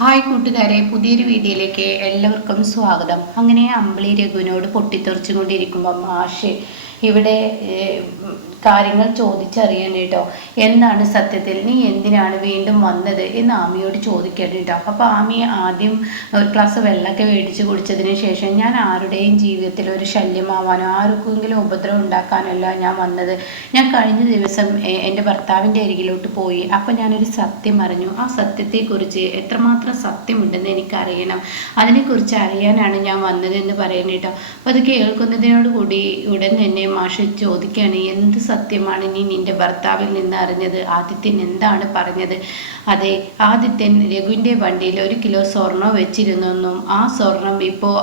Hi കൂട്ടുകാരെ, പുതിയൊരു വീഡിയോയിലേക്ക് എല്ലാവർക്കും സ്വാഗതം. അങ്ങനെ അമ്പിളി രഘുവിനോട് പൊട്ടിത്തെറിച്ചുകൊണ്ടിരിക്കുമ്പോൾ മാഷ് ഇവിടെ കാര്യങ്ങൾ ചോദിച്ചറിയാൻ കേട്ടോ. എന്താണ് സത്യത്തിൽ നീ എന്തിനാണ് വീണ്ടും വന്നത് എന്ന് ആമിയോട് ചോദിക്കണം കേട്ടോ. അപ്പോൾ ആമി ആദ്യം ഒരു ഗ്ലാസ് വെള്ളമൊക്കെ മേടിച്ച് കുടിച്ചതിന് ശേഷം, ഞാൻ ആരുടെയും ജീവിതത്തിൽ ഒരു ശല്യമാവാനോ ആർക്കെങ്കിലും ഉപദ്രവം ഉണ്ടാക്കാനല്ല ഞാൻ വന്നത്. ഞാൻ കഴിഞ്ഞ ദിവസം എൻ്റെ ഭർത്താവിൻ്റെ അരികിലോട്ട് പോയി. അപ്പം ഞാനൊരു സത്യം അറിഞ്ഞു. ആ സത്യത്തെക്കുറിച്ച് എത്രമാത്രം സത്യമുണ്ടെന്ന് എനിക്കറിയണം. അതിനെക്കുറിച്ച് അറിയാനാണ് ഞാൻ വന്നതെന്ന് പറയുന്നത് കേട്ടോ. അപ്പോൾ അത് കേൾക്കുന്നതിനോട് കൂടി ഉടൻ തന്നെ മാഷ് ചോദിക്കുകയാണ്, എന്ത് സത്യമാണ് നീ നിന്റെ ഭർത്താവിൽ നിന്ന് അറിഞ്ഞത്? ആദിത്യൻ എന്താണ് പറഞ്ഞത്? അതെ, ആദിത്യൻ രഘുവിൻ്റെ വണ്ടിയിൽ 1 കിലോ സ്വർണം വെച്ചിരുന്നെന്നും ആ സ്വർണം ഇപ്പോൾ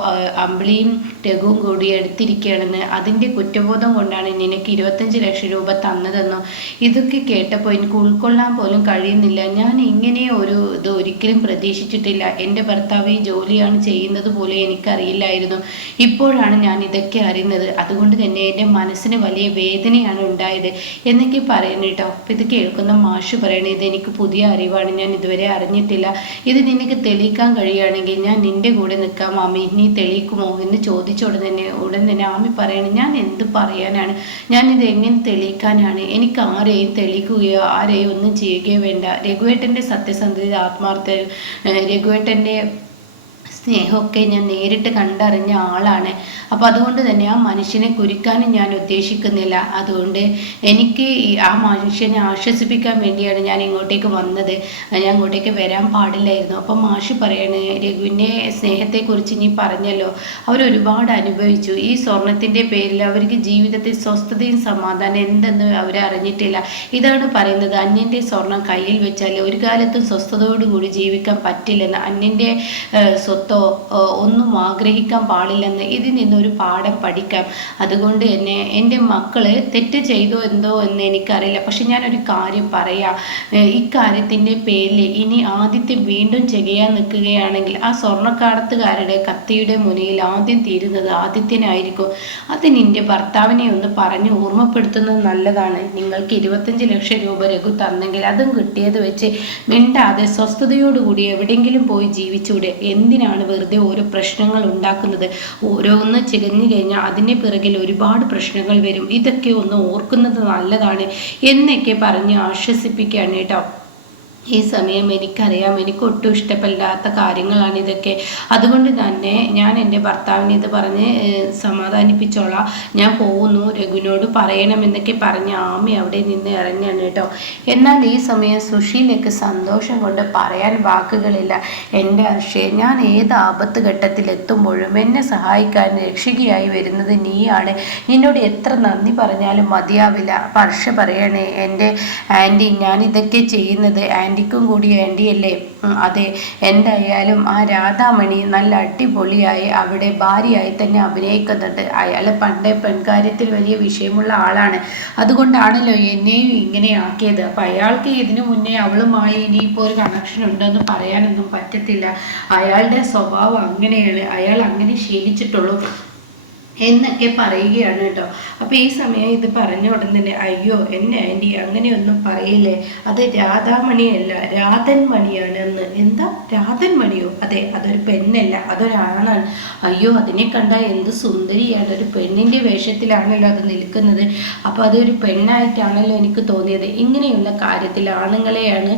അമ്പിളിയും രഘുവും കൂടി എടുത്തിരിക്കുകയാണെന്ന്, അതിൻ്റെ കുറ്റബോധം കൊണ്ടാണ് നിനക്ക് 25 ലക്ഷം രൂപ തന്നതെന്നും. ഇതൊക്കെ കേട്ടപ്പോൾ എനിക്ക് ഉൾക്കൊള്ളാൻ പോലും കഴിയുന്നില്ല. ഞാൻ ഇങ്ങനെ ഒരു ഇത് ഒരിക്കലും പ്രതീക്ഷിച്ചിട്ടില്ല. എൻ്റെ ഭർത്താവ് ഈ ജോലിയാണ് ചെയ്യുന്നത് പോലെ എനിക്കറിയില്ലായിരുന്നു. ഇപ്പോഴാണ് ഞാൻ ഇതൊക്കെ അറിയുന്നത്. അതുകൊണ്ട് തന്നെ എൻ്റെ മനസ്സിന് വലിയ വേദനയാണ് ഉണ്ടായത് എന്നൊക്കെ പറയുന്നു കേട്ടോ. അപ്പം ഇത് കേൾക്കുന്ന മാഷ് പറയണത്, ഇതെനിക്ക് പുതിയ അറിവാണ്, ഞാൻ ഇതുവരെ അറിഞ്ഞിട്ടില്ല. ഇത് നിനക്ക് തെളിയിക്കാൻ കഴിയുകയാണെങ്കിൽ ഞാൻ നിൻ്റെ കൂടെ നിൽക്കാം ആമി, നീ തെളിയിക്കുമോ എന്ന് ചോദിച്ച ഉടൻ തന്നെ ആമി പറയണം, ഞാൻ എന്ത് പറയാനാണ്, ഞാനിത് എങ്ങനെ തെളിയിക്കാനാണ്? എനിക്ക് ആരെയും തെളിയിക്കുകയോ ആരെയും ഒന്നും ചെയ്യുകയോ വേണ്ട. രഘുവേട്ടൻ്റെ സത്യസന്ധത, ആത്മാർത്ഥ, രഘുവേട്ടൻ്റെ സ്നേഹമൊക്കെ ഞാൻ നേരിട്ട് കണ്ടറിഞ്ഞ ആളാണ്. അപ്പോൾ അതുകൊണ്ട് തന്നെ ആ മനുഷ്യനെ കുരുക്കാനും ഞാൻ ഉദ്ദേശിക്കുന്നില്ല. അതുകൊണ്ട് എനിക്ക് ആ മനുഷ്യനെ ആശ്വസിപ്പിക്കാൻ വേണ്ടിയാണ് ഞാൻ ഇങ്ങോട്ടേക്ക് വന്നത്. ഞാൻ ഇങ്ങോട്ടേക്ക് വരാൻ പാടില്ലായിരുന്നു. അപ്പോൾ മാഷി പറയാണ്, രഘുവിൻ്റെ സ്നേഹത്തെക്കുറിച്ച് നീ പറഞ്ഞല്ലോ, അവരൊരുപാട് അനുഭവിച്ചു. ഈ സ്വർണത്തിൻ്റെ പേരിൽ അവർക്ക് ജീവിതത്തിൽ സ്വസ്ഥതയും സമാധാനം എന്തെന്ന് അവരറിഞ്ഞിട്ടില്ല. ഇതാണ് പറയുന്നത്, അന്യൻ്റെ സ്വർണം കയ്യിൽ വെച്ചാൽ ഒരു കാലത്തും സ്വസ്ഥതയോടുകൂടി ജീവിക്കാൻ പറ്റില്ലെന്ന്, അന്യൻ്റെ സ്വത്തോ ഒന്നും ആഗ്രഹിക്കാൻ പാടില്ലെന്ന് ഇതിൽ നിന്നൊരു പാഠം പഠിക്കാം. അതുകൊണ്ട് തന്നെ എൻ്റെ മക്കള് തെറ്റ് ചെയ്തോ എന്തോ എന്ന് എനിക്കറിയില്ല. പക്ഷെ ഞാനൊരു കാര്യം പറയാം, ഇക്കാര്യത്തിൻ്റെ പേരിൽ ഇനി ആദ്യത്തെ വീണ്ടും ചെയ്യാൻ നിൽക്കുകയാണെങ്കിൽ ആ സ്വർണ്ണക്കടത്തുകാരുടെ കത്തിയുടെ മുനയിൽ ആദ്യം തീരുന്നത് ആദിത്യനായിരിക്കും. അത് നിന്റെ ഭർത്താവിനെ ഒന്ന് പറഞ്ഞ് ഓർമ്മപ്പെടുത്തുന്നത് നല്ലതാണ്. നിങ്ങൾക്ക് 25 ലക്ഷം രൂപ രഘു തന്നെങ്കിൽ അതും കിട്ടിയത് വെച്ച് മിണ്ടാതെ സ്വസ്ഥതയോടുകൂടി എവിടെയെങ്കിലും പോയി ജീവിച്ചൂടെ? എന്തിനാണ് വെറുതെ ഓരോ പ്രശ്നങ്ങൾ ഉണ്ടാക്കുന്നത്? ഓരോന്ന് ചികഞ്ഞു കഴിഞ്ഞാൽ അതിൻ്റെ പിറകിൽ ഒരുപാട് പ്രശ്നങ്ങൾ വരും. ഇതൊക്കെ ഒന്ന് ഓർക്കുന്നത് നല്ലതാണ് എന്നൊക്കെ പറഞ്ഞ് ആശ്വസിപ്പിക്കുകയാണ് കേട്ടോ. ഈ സമയം എനിക്കറിയാം, എനിക്ക് ഒട്ടും ഇഷ്ടപ്പെടാത്ത കാര്യങ്ങളാണ് ഇതൊക്കെ. അതുകൊണ്ട് തന്നെ ഞാൻ എൻ്റെ ഭർത്താവിനെ ഇത് പറഞ്ഞ് സമാധാനിപ്പിച്ചോളാം, ഞാൻ പോകുന്നു, രഘുവിനോട് പറയണമെന്നൊക്കെ പറഞ്ഞ് ആമി അവിടെ നിന്ന് ഇറങ്ങിയാണ് കേട്ടോ. എന്നാൽ ഈ സമയം സുശീലയ്ക്ക് സന്തോഷം കൊണ്ട് പറയാൻ വാക്കുകളില്ല. എൻ്റെ അർഷേ, ഞാൻ ഏത് ആപത്ത് ഘട്ടത്തിലെത്തുമ്പോഴും എന്നെ സഹായിക്കാൻ രക്ഷകയായി വരുന്നത് നീയാണ്. നിന്നോട് എത്ര നന്ദി പറഞ്ഞാലും മതിയാവില്ല. അർഷ പറയണേ, എൻ്റെ ആൻറ്റി, ഞാൻ ഇതൊക്കെ ചെയ്യുന്നത് ആൻറ്റിക്കും കൂടി ആൻറ്റിയല്ലേ? അതെ, എന്തായാലും ആ രാധാമണി നല്ല അടിപൊളിയായി അവിടെ ഭാര്യയായി തന്നെ അഭിനയിക്കുന്നുണ്ട്. അയാൾ പണ്ടേ പെൺകാര്യത്തിൽ വലിയ വിഷയമുള്ള ആളാണ്. അതുകൊണ്ടാണല്ലോ എന്നെയും ഇങ്ങനെ ആക്കിയത്. അപ്പം അയാൾക്ക് ഇതിനു മുന്നേ അവളുമായി ഇനിയിപ്പോൾ ഒരു കണക്ഷൻ ഉണ്ടെന്ന് പറയാനൊന്നും പറ്റത്തില്ല. അയാളുടെ സ്വഭാവം അങ്ങനെയാണ്, അയാൾ അങ്ങനെ ശീലിച്ചിട്ടുള്ളൂ എന്നൊക്കെ പറയുകയാണ് കേട്ടോ. അപ്പോൾ ഈ സമയം ഇത് പറഞ്ഞ ഉടൻ തന്നെ, അയ്യോ എൻ്റെ ആൻറ്റി അങ്ങനെയൊന്നും പറയില്ലേ, അത് രാധാമണിയല്ല രാധൻ മണിയാണ് എന്ന്. എന്താ രാധൻ മണിയോ? അതെ, അതൊരു പെണ്ണല്ല, അതൊരാണാണ്. അയ്യോ, അതിനെ കണ്ടാൽ എന്ത് സുന്ദരിയാണ്, ഒരു പെണ്ണിൻ്റെ വേഷത്തിലാണല്ലോ അത് നിൽക്കുന്നത്. അപ്പോൾ അതൊരു പെണ്ണായിട്ടാണല്ലോ എനിക്ക് തോന്നിയത്. ഇങ്ങനെയുള്ള കാര്യത്തിൽ ആണുങ്ങളെയാണ്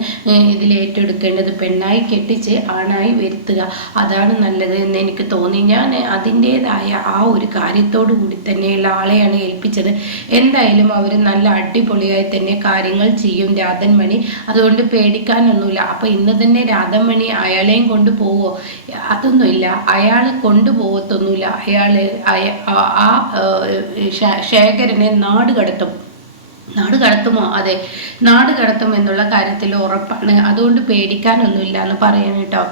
ഇതിൽ ഏറ്റെടുക്കേണ്ടത്. പെണ്ണായി കെട്ടിച്ച് ആണായി വരുത്തുക, അതാണ് നല്ലത് എന്ന് എനിക്ക് തോന്നി. ഞാൻ അതിൻ്റേതായ ആ ഒരു കാര്യത്തോടു കൂടി തന്നെയുള്ള ആളെയാണ് ഏൽപ്പിച്ചത്. എന്തായാലും അവർ നല്ല അടിപൊളിയായി തന്നെ കാര്യങ്ങൾ ചെയ്യും രാധൻമണി, അതുകൊണ്ട് പേടിക്കാനൊന്നുമില്ല. അപ്പം ഇന്ന് തന്നെ രാധൻമണി അയാളെയും കൊണ്ട് പോവോ? അതൊന്നുമില്ല, അയാളെ കൊണ്ടുപോകത്തൊന്നുമില്ല. ആ ശേഖരനെ നാട് കടത്തുമോ? അതെ, നാട് കടത്തും എന്നുള്ള കാര്യത്തിൽ ഉറപ്പാണ്. അതുകൊണ്ട് പേടിക്കാനൊന്നുമില്ല എന്ന് പറയാൻ കേട്ടോ.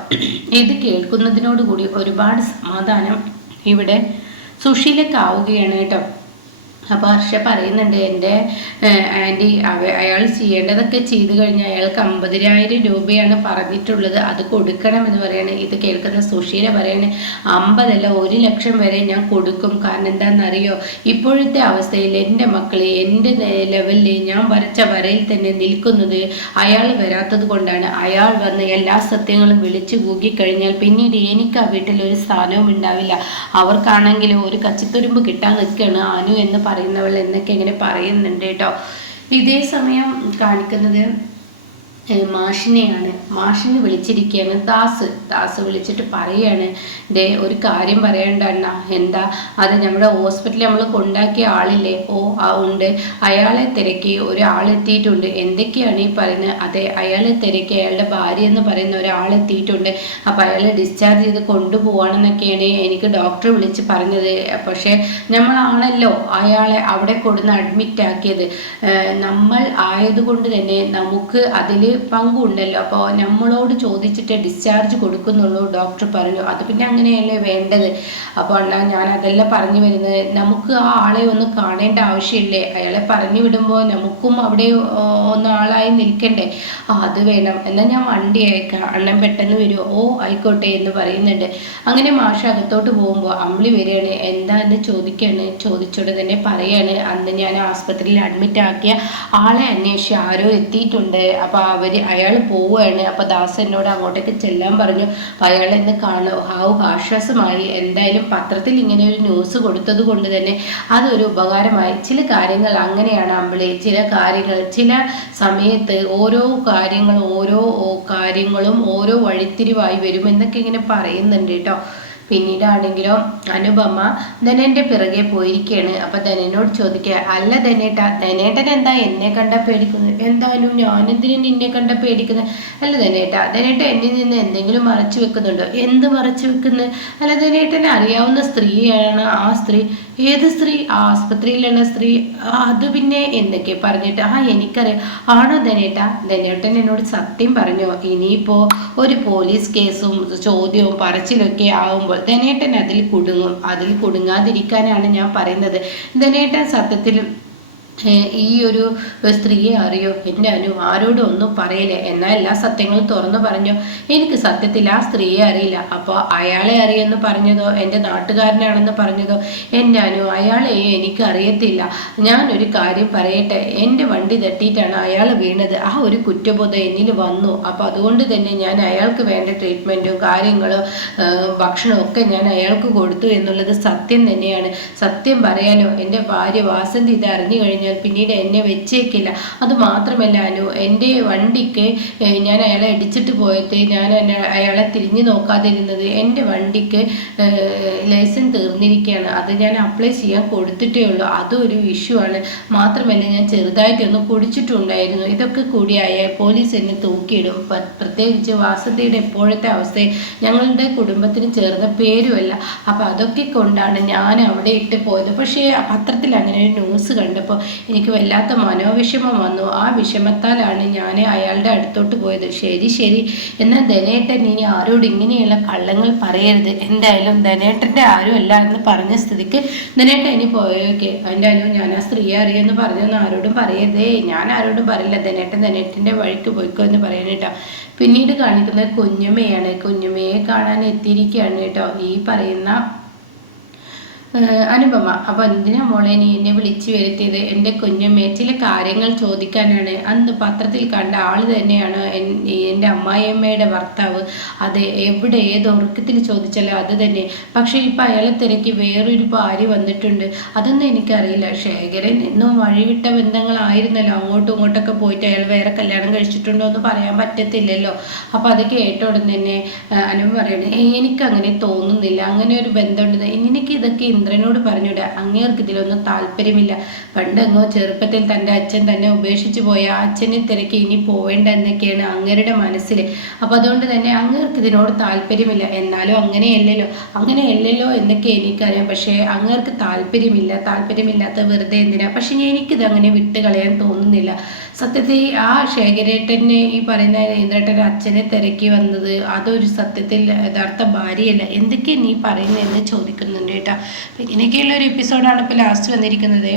ഇത് കേൾക്കുന്നതിനോടുകൂടി ഒരുപാട് സമാധാനം ഇവിടെ സുശീലക്കാവുകയാണ് കേട്ടോ. അപ്പോൾ ഹർഷ പറയുന്നുണ്ട്, എൻ്റെ ആൻറ്റി അയാൾ ചെയ്യേണ്ടതൊക്കെ ചെയ്തു കഴിഞ്ഞാൽ അയാൾക്ക് 50,000 രൂപയാണ് പറഞ്ഞിട്ടുള്ളത്, അത് കൊടുക്കണമെന്ന് പറയാണ്. ഇത് കേൾക്കുന്ന സുശീല പറയാണ്, 50 അല്ല 1 ലക്ഷം വരെ ഞാൻ കൊടുക്കും. കാരണം എന്താണെന്നറിയോ, ഇപ്പോഴത്തെ അവസ്ഥയിൽ എൻ്റെ മക്കൾ എൻ്റെ ലെവലിൽ ഞാൻ വരച്ച വരയിൽ തന്നെ നിൽക്കുന്നത് അയാൾ വരാത്തത് കൊണ്ടാണ്. അയാൾ വന്ന് എല്ലാ സത്യങ്ങളും വിളിച്ചു കൂക്കിക്കഴിഞ്ഞാൽ പിന്നീട് എനിക്ക് ആ വീട്ടിൽ ഒരു സ്ഥാനവും ഉണ്ടാവില്ല. അവർക്കാണെങ്കിൽ ഒരു കച്ചിത്തുരുമ്പ് കിട്ടാൻ നിൽക്കുകയാണ് അനു എന്ന് പറയുന്നവൾ എന്നൊക്കെ ഇങ്ങനെ പറയുന്നുണ്ട് കേട്ടോ. ഇതേ സമയം കാണിക്കുന്നത് മാഷിനെയാണ്. മാഷിനെ വിളിച്ചിരിക്കുകയാണ് ദാസ് വിളിച്ചിട്ട് പറയാണ്, ദേ ഒരു കാര്യം പറയണ്ട അണ്ണ. എന്താ അത്? നമ്മുടെ ഹോസ്പിറ്റലിൽ നമ്മൾ കൊണ്ടാക്കിയ ആളില്ലേ? ഓ ഉണ്ട്, അയാളെ തിരക്കി ഒരാളെത്തിയിട്ടുണ്ട്. എന്തൊക്കെയാണ് ഈ പറയുന്നത്? അതെ, അയാളെ തിരക്കി അയാളുടെ ഭാര്യ എന്ന് പറയുന്ന ഒരാളെത്തിയിട്ടുണ്ട്. അപ്പം അയാളെ ഡിസ്ചാർജ് ചെയ്ത് കൊണ്ടുപോകണമെന്നൊക്കെയാണ് എനിക്ക് ഡോക്ടർ വിളിച്ച് പറഞ്ഞത്. പക്ഷേ നമ്മളാണല്ലോ അയാളെ അവിടെ കൊടുന്ന് അഡ്മിറ്റ് ആക്കിയത്. നമ്മൾ ആയതുകൊണ്ട് തന്നെ നമുക്ക് അതിൽ പങ്കുണ്ടല്ലോ. അപ്പോൾ നമ്മളോട് ചോദിച്ചിട്ട് ഡിസ്ചാർജ് കൊടുക്കുന്നുള്ളൂ ഡോക്ടർ പറഞ്ഞു. അത് പിന്നെ അങ്ങനെയല്ലേ വേണ്ടത്. അപ്പോൾ അണ്ണാ ഞാൻ അതെല്ലാം പറഞ്ഞു വരുന്നത്, നമുക്ക് ആ ആളെ ഒന്ന് കാണേണ്ട ആവശ്യമില്ലേ? അയാളെ പറഞ്ഞു വിടുമ്പോൾ നമുക്കും അവിടെ ഒന്ന് ആളായി നിൽക്കണ്ടേ? അത് വേണം. എന്നാൽ ഞാൻ വണ്ടി അയക്കാം, അണ്ണൻ പെട്ടെന്ന് വരുമോ? ഓ ആയിക്കോട്ടെ എന്ന് പറയുന്നുണ്ട്. അങ്ങനെ മാഷ് അകത്തോട്ട് പോകുമ്പോൾ അമ്പിളി വരികയാണ്. എന്താന്ന് ചോദിക്കുകയാണ്. ചോദിച്ചോടെ തന്നെ പറയാണ്, അന്ന് ഞാൻ ആസ്പത്രിയിൽ അഡ്മിറ്റ് ആക്കിയ ആളെ അന്വേഷിച്ച് ആരോ എത്തിയിട്ടുണ്ട്. അപ്പോൾ അയാൾ പോവുകയാണ്. അപ്പോൾ ദാസ് എന്നോട് അങ്ങോട്ടേക്ക് ചെല്ലാൻ പറഞ്ഞു. അപ്പോൾ അയാൾ എന്നെ ആശ്വാസമായി. എന്തായാലും പത്രത്തിൽ ഇങ്ങനെ ഒരു ന്യൂസ് കൊടുത്തത് കൊണ്ട് തന്നെ അതൊരു ഉപകാരമായി. ചില കാര്യങ്ങൾ അങ്ങനെയാണ് അമ്പിളി. ചില കാര്യങ്ങൾ ചില സമയത്ത് ഓരോ കാര്യങ്ങളും ഓരോ വഴിത്തിരിവായി വരും എന്നൊക്കെ ഇങ്ങനെ പറയുന്നുണ്ട് കേട്ടോ. പിന്നീടാണെങ്കിലോ അനുപമ ധനന്റെ പിറകെ പോയിരിക്കുകയാണ്. അപ്പൊ ധനനോട് ചോദിക്കുക, അല്ല ധനേട്ടൻ എന്താ എന്നെ കണ്ട പേടിക്കുന്നത്? എന്തായാലും ഞാനെന്തിനും നിന്നെ കണ്ട പേടിക്കുന്നത്? അല്ല ധനേട്ട എന്നിൽ നിന്ന് എന്തെങ്കിലും മറച്ചു വെക്കുന്നുണ്ടോ? എന്ത് മറച്ചു വെക്കുന്നത്? അല്ല ധനേട്ടനെ അറിയാവുന്ന സ്ത്രീയാണ് ആ സ്ത്രീ. ഏത് സ്ത്രീ? ആ ആസ്പത്രിയിലുള്ള സ്ത്രീ. അത് പിന്നെ എന്തൊക്കെ പറഞ്ഞിട്ട്? എനിക്കറിയാം. ആണോ ധനേട്ടൻ എന്നോട് സത്യം പറഞ്ഞോ? ഇനിയിപ്പോ ഒരു പോലീസ് കേസും ചോദ്യവും പറച്ചിലൊക്കെ ആവുമ്പോൾ ധനേട്ടൻ അതിൽ കുടുങ്ങാതിരിക്കാനാണ് ഞാൻ പറയുന്നത്. ധനേട്ടൻ സത്യത്തിൽ ഈ ഒരു സ്ത്രീയെ അറിയോ? എൻ്റെ അനു ആരോടും ഒന്നും പറയില്ലേ, എന്നാൽ എല്ലാ സത്യങ്ങളും തുറന്നു പറഞ്ഞോ? എനിക്ക് സത്യത്തിൽ ആ സ്ത്രീയെ അറിയില്ല. അപ്പോൾ അയാളെ അറിയെന്ന് പറഞ്ഞതോ എൻ്റെ നാട്ടുകാരനാണെന്ന് പറഞ്ഞതോ? എൻ്റെ അനു അയാളെ എനിക്ക് അറിയത്തില്ല. ഞാനൊരു കാര്യം പറയട്ടെ, എൻ്റെ വണ്ടി തട്ടിയിട്ടാണ് അയാൾ വീണത്. ആ ഒരു കുറ്റബോധം എന്നിൽ വന്നു. അപ്പോൾ അതുകൊണ്ട് തന്നെ ഞാൻ അയാൾക്ക് വേണ്ട ട്രീറ്റ്മെൻറ്റും കാര്യങ്ങളും ഭക്ഷണവും ഒക്കെ ഞാൻ അയാൾക്ക് കൊടുത്തു എന്നുള്ളത് സത്യം തന്നെയാണ്. സത്യം പറയാലോ, എൻ്റെ ഭാര്യ വാസന്തി ഇത് അറിഞ്ഞു കഴിഞ്ഞാൽ പിന്നീട് എന്നെ വെച്ചേക്കില്ല. അത് മാത്രമല്ല അനു, എൻ്റെ വണ്ടിക്ക് ഞാൻ അയാളെ ഇടിച്ചിട്ട് പോയത്, ഞാൻ അയാളെ തിരിഞ്ഞു നോക്കാതിരുന്നത്, എൻ്റെ വണ്ടിക്ക് ലൈസൻസ് തീർന്നിരിക്കുകയാണ്. അത് ഞാൻ അപ്ലൈ ചെയ്യാൻ കൊടുത്തിട്ടേ ഉള്ളൂ. അതൊരു ഇഷ്യൂ ആണ്. മാത്രമല്ല ഞാൻ ചെറുതായിട്ടൊന്ന് കുടിച്ചിട്ടുണ്ടായിരുന്നു. ഇതൊക്കെ കൂടിയായ പോലീസ് എന്നെ തൂക്കിയിടും. പ്രത്യേകിച്ച് വാസന്തിയുടെ എപ്പോഴത്തെ അവസ്ഥയെ ഞങ്ങളുടെ കുടുംബത്തിന് ചേർന്ന പേരുമല്ല. അപ്പം അതൊക്കെ കൊണ്ടാണ് ഞാൻ അവിടെ ഇട്ട് പോയത്. പക്ഷേ പത്രത്തിൽ അങ്ങനെ ഒരു ന്യൂസ് കണ്ടപ്പോൾ എനിക്ക് വല്ലാത്ത മനോവിഷമം വന്നു. ആ വിഷമത്താലാണ് ഞാൻ അയാളുടെ അടുത്തോട്ട് പോയത്. ശരി, എന്നാൽ ധനേട്ടൻ ഇനി ആരോട് ഇങ്ങനെയുള്ള കള്ളങ്ങൾ പറയരുത്. എന്തായാലും ധനേട്ടൻ്റെ ആരും അല്ല എന്ന് പറഞ്ഞ സ്ഥിതിക്ക് ധനേട്ടൻ ഇനി പോയൊക്കെ എന്തായാലും ഞാൻ ആ സ്ത്രീയെ അറിയുമെന്ന് പറഞ്ഞൊന്നും ആരോടും പറയരുതേ. ഞാൻ ആരോടും പറയില്ല. ധനേട്ടൻ്റെ വഴിക്ക് പോയിക്കോ എന്ന് പറയാനേട്ടോ. പിന്നീട് കാണിക്കുന്നത് കുഞ്ഞമ്മയാണ്. കുഞ്ഞമ്മയെ കാണാൻ എത്തിയിരിക്കുകയാണ് കേട്ടോ ഈ പറയുന്ന അനുപമ. അപ്പോൾ എന്തിനാ മോളെ നീ എന്നെ വിളിച്ചു വരുത്തിയത്? എൻ്റെ കുഞ്ഞമ്മയെ ചില കാര്യങ്ങൾ ചോദിക്കാനാണ്. അന്ന് പത്രത്തിൽ കണ്ട ആൾ തന്നെയാണ് എൻ്റെ അമ്മായിയമ്മയുടെ ഭർത്താവ്. അത് എവിടെ ഏത് ഉറക്കത്തിൽ ചോദിച്ചാലോ അത് തന്നെ. പക്ഷേ ഇപ്പം അയാളെ തിരക്കി വേറൊരു ഭാര്യ വന്നിട്ടുണ്ട്. അതൊന്നും എനിക്കറിയില്ല. ശേഖരൻ എന്നും വഴിവിട്ട ബന്ധങ്ങളായിരുന്നല്ലോ. അങ്ങോട്ടും ഇങ്ങോട്ടൊക്കെ പോയിട്ട് അയാൾ വേറെ കല്യാണം കഴിച്ചിട്ടുണ്ടോ എന്ന് പറയാൻ പറ്റത്തില്ലല്ലോ. അപ്പോൾ അത് കേട്ടോടും തന്നെ അനുപ പറയണേ, എനിക്കങ്ങനെ തോന്നുന്നില്ല, അങ്ങനെ ഒരു ബന്ധമുണ്ടെന്ന്. എനിക്ക് ഇതൊക്കെ ഇന്ദ്രനോട് പറഞ്ഞൂടെ? അങ്ങേർക്ക് ഇതിലൊന്നും താല്പര്യമില്ല. പണ്ടെങ്ങോ ചെറുപ്പത്തിൽ തൻ്റെ അച്ഛൻ തന്നെ ഉപേക്ഷിച്ച് പോയ ആ അച്ഛനെ തിരക്കി ഇനി പോവേണ്ട എന്നൊക്കെയാണ് അങ്ങേരുടെ മനസ്സിൽ. അപ്പോൾ അതുകൊണ്ട് തന്നെ അങ്ങേർക്ക് ഇതിനോട് താല്പര്യമില്ല. എന്നാലും അങ്ങനെയല്ലല്ലോ എന്നൊക്കെ എനിക്കറിയാം. പക്ഷേ അങ്ങേർക്ക് താല്പര്യമില്ലാത്ത വെറുതെ എന്തിനാ? പക്ഷെ എനിക്കിത് അങ്ങനെ വിട്ട് കളയാൻ തോന്നുന്നില്ല. സത്യത്തിൽ ആ ശേഖരേട്ടനെ ഈ പറയുന്ന ഇന്ദ്രേട്ടൻ്റെ അച്ഛനെ തിരക്കി വന്നത് അതൊരു സത്യത്തിൽ യഥാർത്ഥ ഭാര്യയല്ല, എന്തൊക്കെയാണ് നീ പറയുന്നതെന്ന് ചോദിക്കുന്നുണ്ട് കേട്ടോ. അപ്പം ഇങ്ങനെയൊക്കെയുള്ള ഒരു എപ്പിസോഡാണ് ഇപ്പോൾ ലാസ്റ്റ് വന്നിരിക്കുന്നത്.